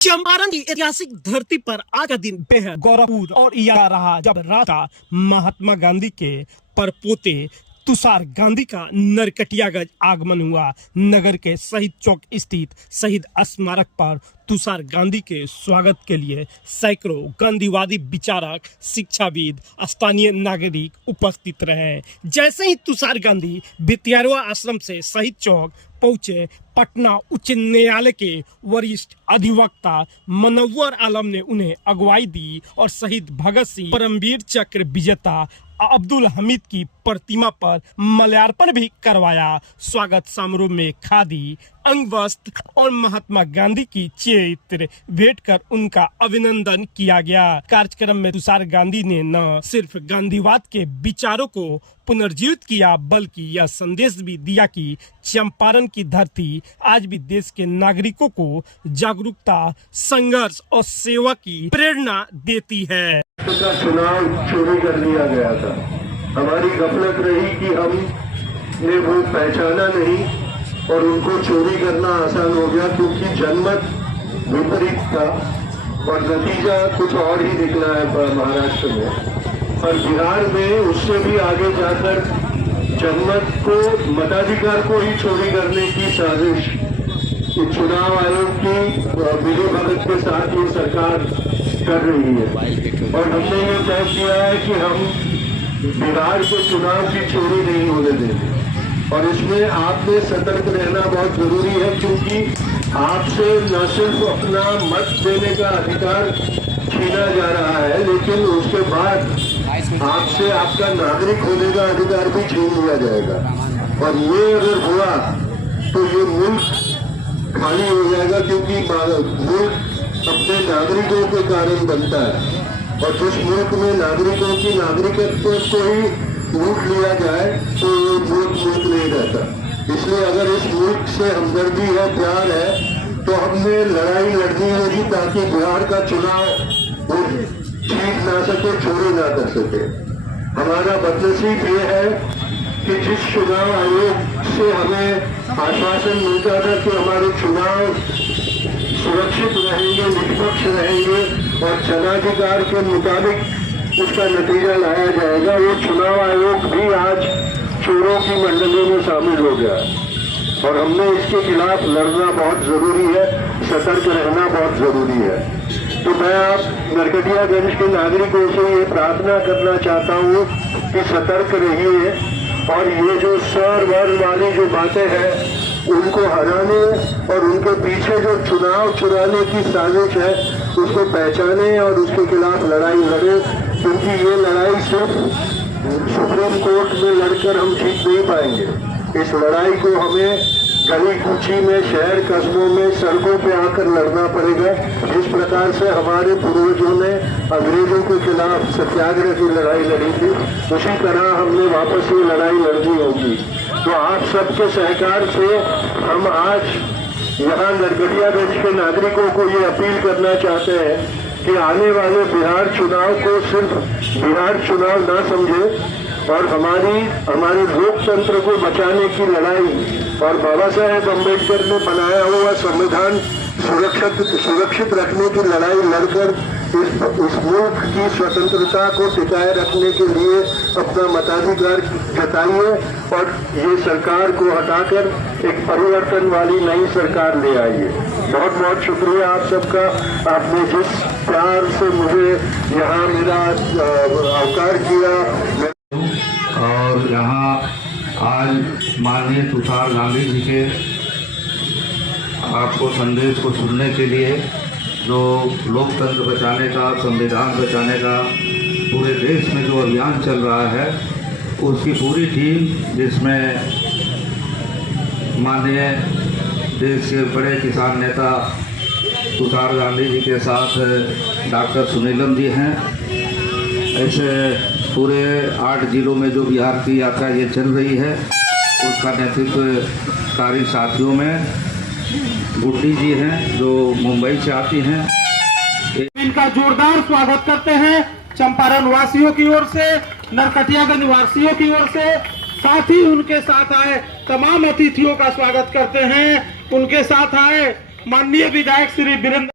चंपारण की ऐतिहासिक धरती पर आज का दिन बेहद गौरवपूर्ण और याद रहा जब राजा महात्मा गांधी के परपोते तुषार गांधी का नरकटियागंज आगमन हुआ। नगर के शहीद चौक स्थित शहीद स्मारक पर तुषार गांधी के स्वागत के लिए सैकड़ों गांधीवादी विचारक, शिक्षाविद, स्थानीय नागरिक उपस्थित रहे। जैसे ही तुषार गांधी भितियारवा आश्रम से शहीद चौक पहुंचे, पटना उच्च न्यायालय के वरिष्ठ अधिवक्ता मनव्वर आलम ने उन्हें अगुवाई दी और शहीद भगत सिंह परमवीर चक्र विजेता अब्दुल हमीद की प्रतिमा पर माल्यार्पण भी करवाया। स्वागत समारोह में खादी, अंग वस्त्र और महात्मा गांधी की चित्र भेंट कर उनका अभिनंदन किया गया। कार्यक्रम में तुषार गांधी ने न सिर्फ गांधीवाद के विचारों को पुनर्जीवित किया बल्कि यह संदेश भी दिया कि चंपारण की धरती आज भी देश के नागरिकों को जागरूकता, संघर्ष और सेवा की प्रेरणा देती है। का चुनाव चोरी कर लिया गया था। हमारी गफलत रही कि हमने वो पहचाना नहीं और उनको चोरी करना आसान हो गया क्योंकि जनमत विपरीत था और नतीजा कुछ और ही निकला है महाराष्ट्र में। और बिहार में उससे भी आगे जाकर जनमत को, मताधिकार को ही चोरी करने की साजिश चुनाव आयोग की मिली भगत के साथ ये सरकार कर रही है। और हमने ये तय किया है कि हम बिहार के चुनाव की चोरी नहीं होने देंगे और इसमें आपने सतर्क रहना बहुत जरूरी है क्योंकि आपसे न सिर्फ अपना मत देने का अधिकार छीना जा रहा है लेकिन उसके बाद आपसे आपका नागरिक होने का अधिकार भी छीन लिया जाएगा। और ये अगर हुआ तो ये मुल्क खाली हो जाएगा क्योंकि मुल्क अपने नागरिकों के कारण बनता है और जिस मुल्क में नागरिकों की नागरिकत्व को ही लूट लिया जाए तो ये मुल्क नहीं रहता। इसलिए अगर इस मुल्क से हमदर्दी है, प्यार है तो हमने लड़ाई लड़नी होगी ताकि बिहार का चुनाव वो जीत ना सके, चोरी ना कर सके। हमारा बदनसीब ये है कि जिस चुनाव आयोग से हमें आश्वासन मिलता था कि हमारे चुनाव सुरक्षित रहेंगे, निष्पक्ष रहेंगे और जनाधिकार के मुताबिक उसका नतीजा लाया जाएगा, वो चुनाव आयोग भी आज चोरों की मंडली में शामिल हो गया और हमने इसके खिलाफ लड़ना बहुत जरूरी है, सतर्क रहना बहुत जरूरी है। तो मैं आप नरकटियागंज के नागरिकों से ये प्रार्थना करना चाहता हूँ कि सतर्क रहिए और ये जो सर वर वाली जो बातें हैं उनको हराने और उनके पीछे जो चुनाव चुराने की साजिश है उसको पहचाने और उसके खिलाफ लड़ाई लड़े क्योंकि ये लड़ाई सिर्फ सुप्रीम कोर्ट में लड़कर हम जीत नहीं पाएंगे। इस लड़ाई को हमें गली कूची में, शहर कस्बों में, सड़कों पे आकर लड़ना पड़ेगा। जिस प्रकार से हमारे पूर्वजों ने अंग्रेजों के खिलाफ सत्याग्रह की लड़ाई लड़ी थी उसी तरह हमने वापस ये लड़ाई लड़नी होगी। तो आप सबके सहकार से हम आज यहाँ नरकटियागंज के नागरिकों को ये अपील करना चाहते हैं कि आने वाले बिहार चुनाव को सिर्फ बिहार चुनाव ना समझे और हमारे लोकतंत्र को बचाने की लड़ाई और बाबा साहेब अम्बेडकर ने बनाया हुआ संविधान सुरक्षित रखने की लड़ाई लड़कर इस मुल्क की स्वतंत्रता को टिकाए रखने के लिए अपना मताधिकार जताइए और ये सरकार को हटाकर एक परिवर्तन वाली नई सरकार ले आइए। बहुत बहुत शुक्रिया आप सबका, आपने जिस प्यार से मुझे यहाँ मेरा अवकार किया। और यहाँ आज माननीय तुषार गांधी जी के आपको संदेश को सुनने के लिए जो लोकतंत्र बचाने का, संविधान बचाने का पूरे देश में जो अभियान चल रहा है उसकी पूरी टीम जिसमें माननीय देश के बड़े किसान नेता तुषार गांधी जी के साथ डॉक्टर सुनीलम जी हैं। ऐसे पूरे 8 जिलों में जो बिहार की यात्रा ये चल रही है उसका नेतृत्वकारी साथियों में गुड्डी जी हैं जो मुंबई से आती हैं। इनका जोरदार स्वागत करते हैं चंपारण वासियों की ओर से, नरकटियागंज वासियों की ओर से, साथ ही उनके साथ आए तमाम अतिथियों का स्वागत करते हैं। उनके साथ आए माननीय विधायक श्री वीरेंद्र